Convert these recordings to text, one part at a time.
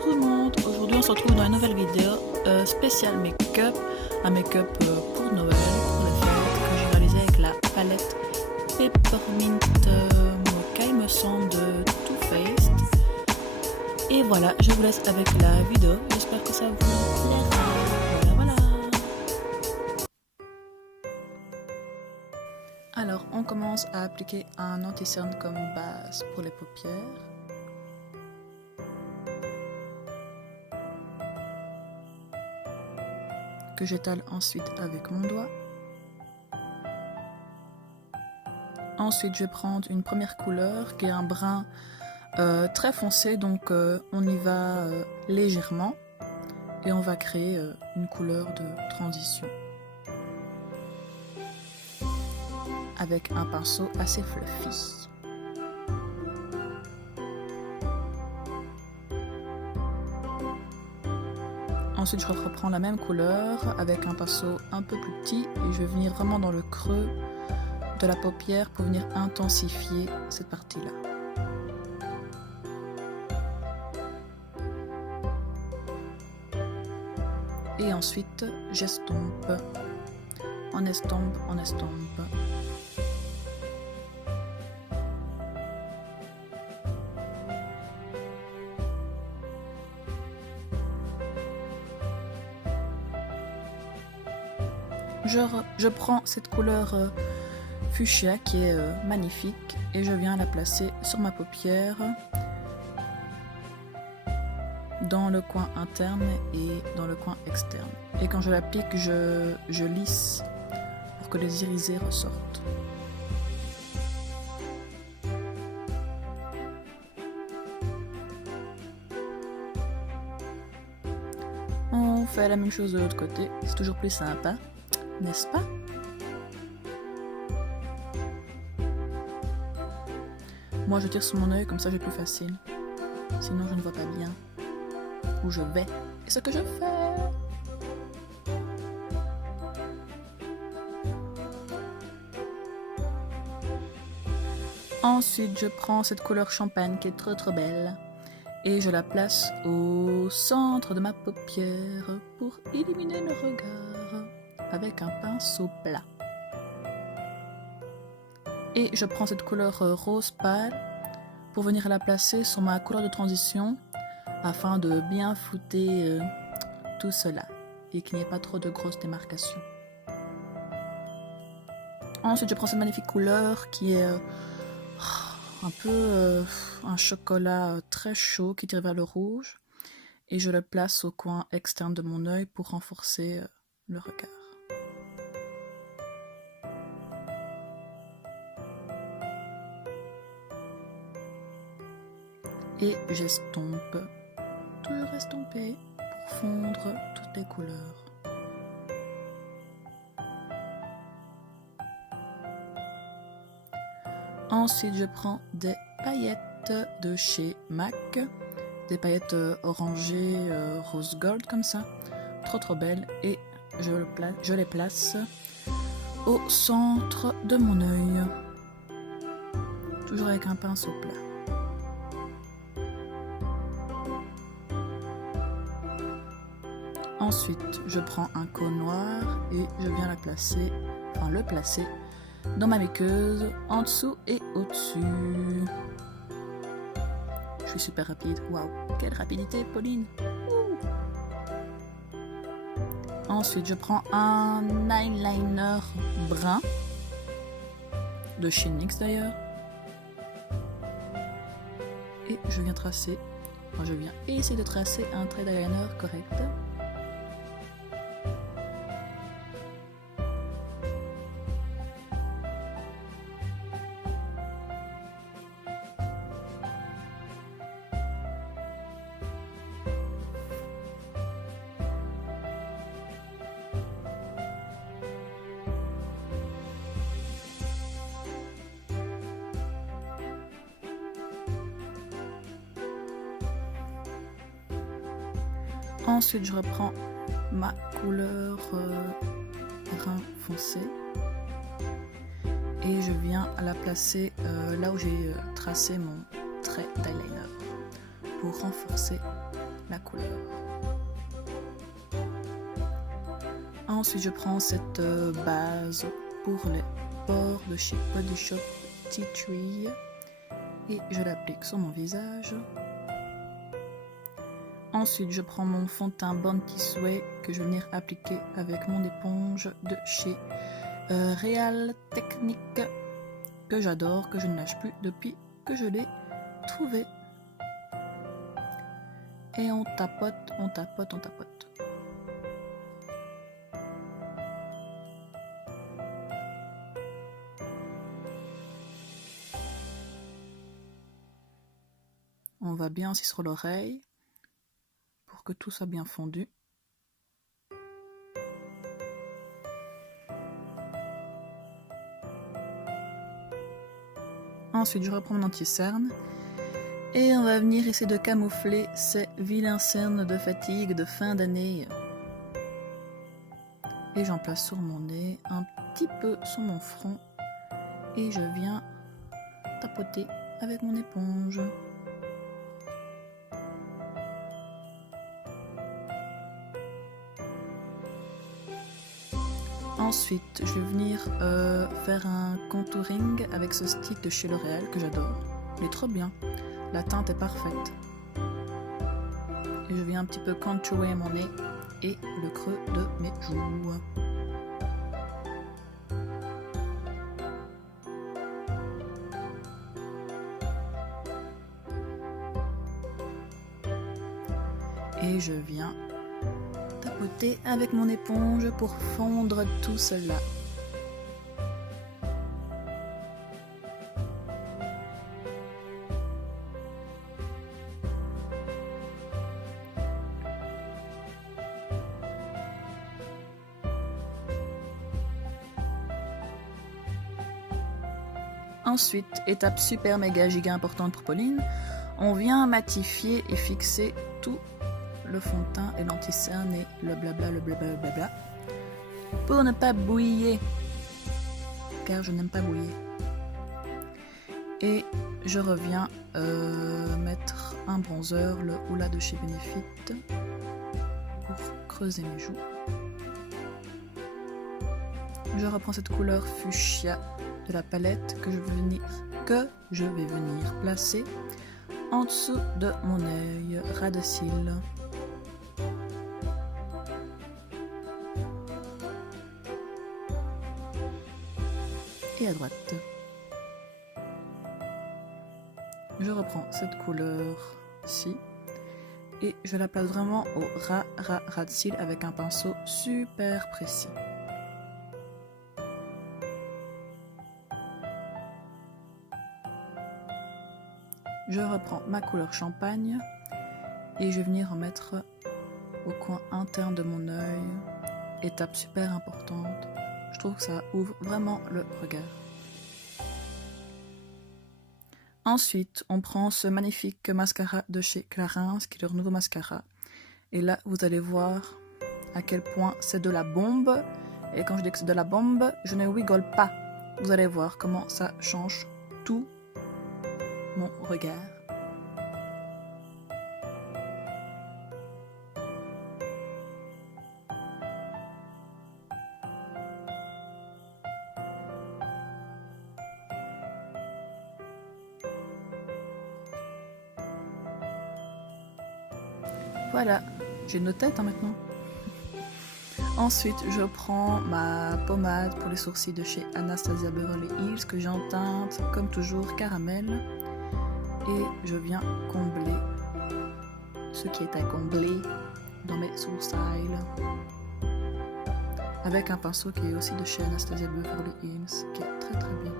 Coucou tout le monde, aujourd'hui on se retrouve dans une nouvelle vidéo spéciale make-up, un make-up pour Noël, pour les fêtes, que j'ai réalisé avec la palette Peppermint Mocha, il me semble, de Too Faced. Et voilà, je vous laisse avec la vidéo, j'espère que ça vous plaira. Voilà. Alors on commence à appliquer un anti-cerne comme base pour les paupières. Que j'étale ensuite avec mon doigt. Ensuite, je vais prendre une première couleur qui est un brun très foncé, donc on y va légèrement et on va créer une couleur de transition avec un pinceau assez fluffy. Ensuite, je reprends la même couleur avec un pinceau un peu plus petit et je vais venir vraiment dans le creux de la paupière pour venir intensifier cette partie-là. Et ensuite, j'estompe, on estompe, on estompe. Je prends cette couleur fuchsia qui est magnifique et je viens la placer sur ma paupière dans le coin interne et dans le coin externe. Et quand je l'applique, je lisse pour que les irisés ressortent. On fait la même chose de l'autre côté, c'est toujours plus sympa. N'est-ce pas? Moi je tire sur mon œil, comme ça j'ai plus facile. Sinon je ne vois pas bien où je vais et ce que je fais. Ensuite je prends cette couleur champagne qui est trop belle et je la place au centre de ma paupière pour éliminer le regard avec un pinceau plat. Et je prends cette couleur rose pâle pour venir la placer sur ma couleur de transition afin de bien flouter tout cela et qu'il n'y ait pas trop de grosses démarcations. Ensuite je prends cette magnifique couleur qui est un peu un chocolat très chaud qui tire vers le rouge et je le place au coin externe de mon œil pour renforcer le regard. Et j'estompe, toujours estomper pour fondre toutes les couleurs. Ensuite, je prends des paillettes de chez MAC, des paillettes orangées, rose gold comme ça, trop belles, et je les place au centre de mon œil, toujours avec un pinceau plat. Ensuite, je prends un cône noir et je viens le placer dans ma muqueuse, en dessous et au-dessus. Je suis super rapide. Waouh, quelle rapidité, Pauline! Ensuite, je prends un eyeliner brun de chez NYX d'ailleurs et je viens essayer de tracer un trait d'eyeliner correct. Ensuite, je reprends ma couleur brun foncé et je viens la placer là où j'ai tracé mon trait d'eyeliner pour renforcer la couleur. Ensuite, je prends cette base pour les pores de chez Body Shop Tea Tree et je l'applique sur mon visage. Ensuite, je prends mon fond de teint Born This Way que je vais venir appliquer avec mon éponge de chez Real Technique que j'adore, que je ne lâche plus depuis que je l'ai trouvé. Et on tapote, on tapote, on tapote. On va bien aussi sur l'oreille pour que tout soit bien fondu. Ensuite, je reprends mon anti-cerne et on va venir essayer de camoufler ces vilains cernes de fatigue de fin d'année. Et j'en place sur mon nez, un petit peu sur mon front et je viens tapoter avec mon éponge. Ensuite, je vais venir faire un contouring avec ce stick de chez L'Oréal que j'adore. Il est trop bien. La teinte est parfaite. Et je viens un petit peu contourer mon nez et le creux de mes joues. Et je viens tapoter avec mon éponge pour fondre tout cela. Ensuite, étape super méga giga importante pour Pauline, on vient matifier et fixer tout le fond de teint et l'anti-cerne et le blabla, pour ne pas bouiller, car je n'aime pas bouiller. Et je reviens mettre un bronzer, le Hoola de chez Benefit, pour creuser mes joues. Je reprends cette couleur fuchsia de la palette que je vais venir placer en dessous de mon œil ras de cils. Et à droite. Je reprends cette couleur-ci et je la place vraiment au ras de cils avec un pinceau super précis. Je reprends ma couleur champagne et je vais venir en mettre au coin interne de mon œil. Étape super importante. Je trouve que ça ouvre vraiment le regard. Ensuite, on prend ce magnifique mascara de chez Clarins, qui est leur nouveau mascara. Et là, vous allez voir à quel point c'est de la bombe. Et quand je dis que c'est de la bombe, je ne rigole pas. Vous allez voir comment ça change tout mon regard. Voilà, j'ai nos têtes maintenant. Ensuite, je prends ma pommade pour les sourcils de chez Anastasia Beverly Hills que j'ai en teinte, comme toujours, caramel. Et je viens combler ce qui est à combler dans mes sourcils avec un pinceau qui est aussi de chez Anastasia Beverly Hills, qui est très très bien.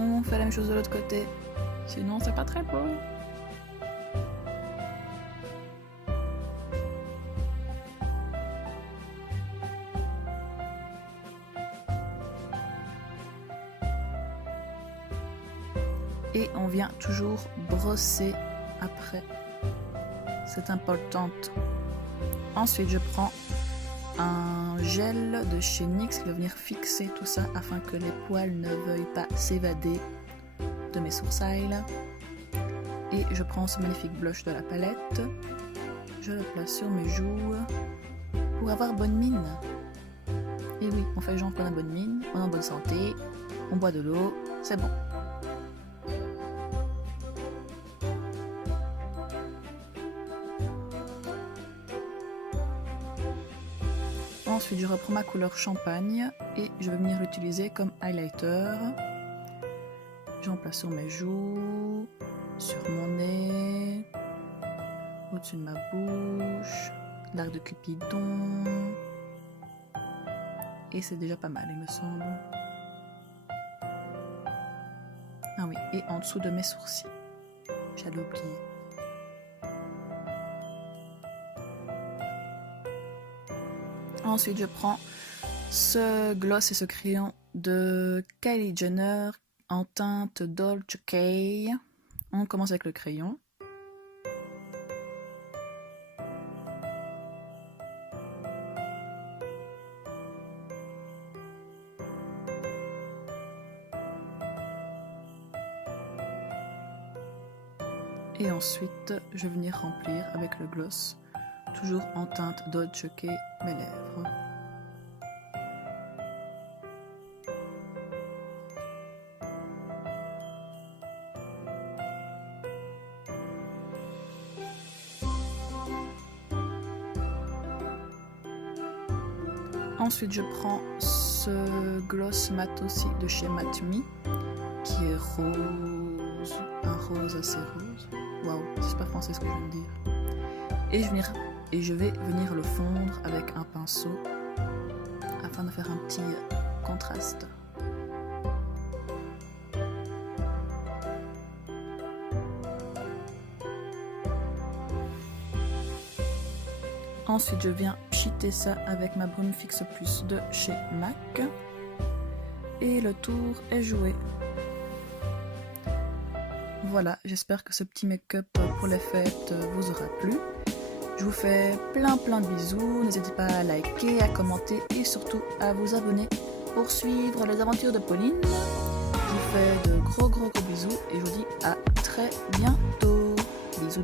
On fait la même chose de l'autre côté, sinon c'est pas très beau. Et on vient toujours brosser après. C'est important. Ensuite, je prends un gel de chez NYX qui va venir fixer tout ça afin que les poils ne veuillent pas s'évader de mes sourcils. Et je prends ce magnifique blush de la palette. Je le place sur mes joues pour avoir bonne mine. Et oui, on fait genre qu'on a bonne mine, on est en bonne santé, on boit de l'eau, c'est bon. Ensuite, je reprends ma couleur champagne et je vais venir l'utiliser comme highlighter. J'en place sur mes joues, sur mon nez, au-dessus de ma bouche, l'arc de Cupidon. Et c'est déjà pas mal, il me semble. Ah oui, et en dessous de mes sourcils. J'allais oublier. Ensuite, je prends ce gloss et ce crayon de Kylie Jenner en teinte Dolce K. On commence avec le crayon. Et ensuite, je vais venir remplir avec le gloss, toujours en teinte Dolce K, mes lèvres. Ensuite, je prends ce gloss mat aussi de chez Matte Me, qui est rose, un rose assez rose. Waouh, c'est pas français ce que je viens de dire. Et je vais venir le fondre avec un pinceau afin de faire un petit contraste. Ensuite, je viens pchiter ça avec ma brume fixe plus de chez MAC. Et le tour est joué. Voilà, j'espère que ce petit make-up pour les fêtes vous aura plu. Je vous fais plein de bisous. N'hésitez pas à liker, à commenter et surtout à vous abonner pour suivre les aventures de Pauline. Je vous fais de gros bisous et je vous dis à très bientôt. Bisous.